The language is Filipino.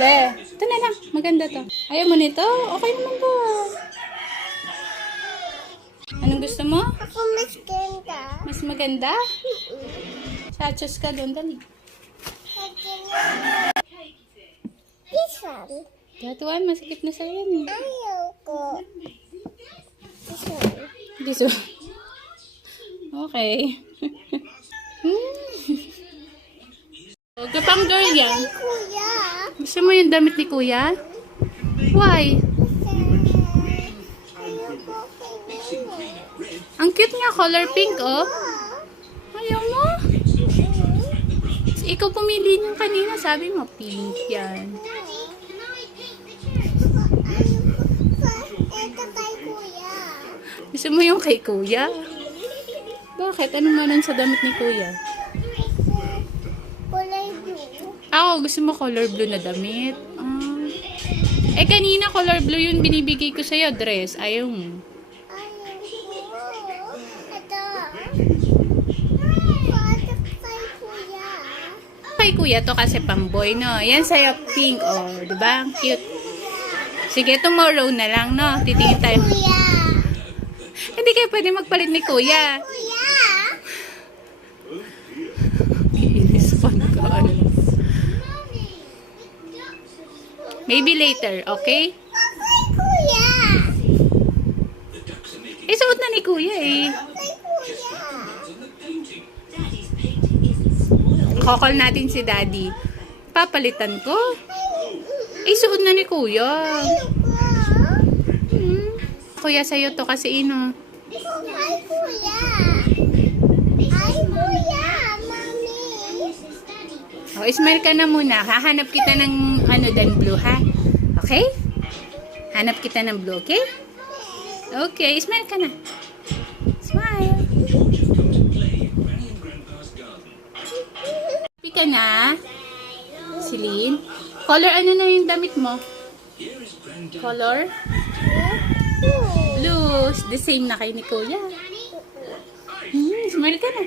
Be, ito na lang. Maganda to. Ayaw mo nito? Okay naman po. Anong gusto mo? Ako mas ganda. Mas maganda? Sachos ka doon, dali. This one. That one, masikip na sa'yo yan. Ayoko. This one. This one. Okay. Kapang girl yan. Kuya. Gusto mo yung damit ni kuya? Why? Ayoko kay Ang cute nga, color pink, oh. Ayaw mo? Ikaw pumili niyo kanina, sabi mo, pink yan. Ito kay kuya. Gusto mo yung kay kuya? Bakit? Ano naman sa damit ni kuya? Kulay blue. Ako, gusto mo color blue na damit. Eh, kanina color blue yung binibigay ko sa'yo, dress. Ayaw mo. Ayoko. Ito. Ito kay kuya. Kay kuya to kasi pang-boy, no? Yan sa'yo, pink, oh. Diba? Ang cute. Sige, tomorrow na lang, no? Titingin tayo. Kuya. Hindi kayo pwede magpalit ni kuya. Kuya. Iinis pa ka, ano. Maybe later, okay? Kay kuya. Eh, suot na ni kuya, eh. Kay kuya. Call natin si daddy. Papalitan ko. Eh, suot na ni kuya. Kuya, sa'yo to kasi ino. Ay, kuya. Ay, kuya. Mami. Oh, smile ka na muna. Hahanap kita ng ano dan blue, ha? Okay? Hanap kita ng blue, okay? Okay, smile ka na. Smile. Happy ka na? Celine? Color ano na yung damit mo? Color? Blue. The same na kay ni Kuya. Smile ka na.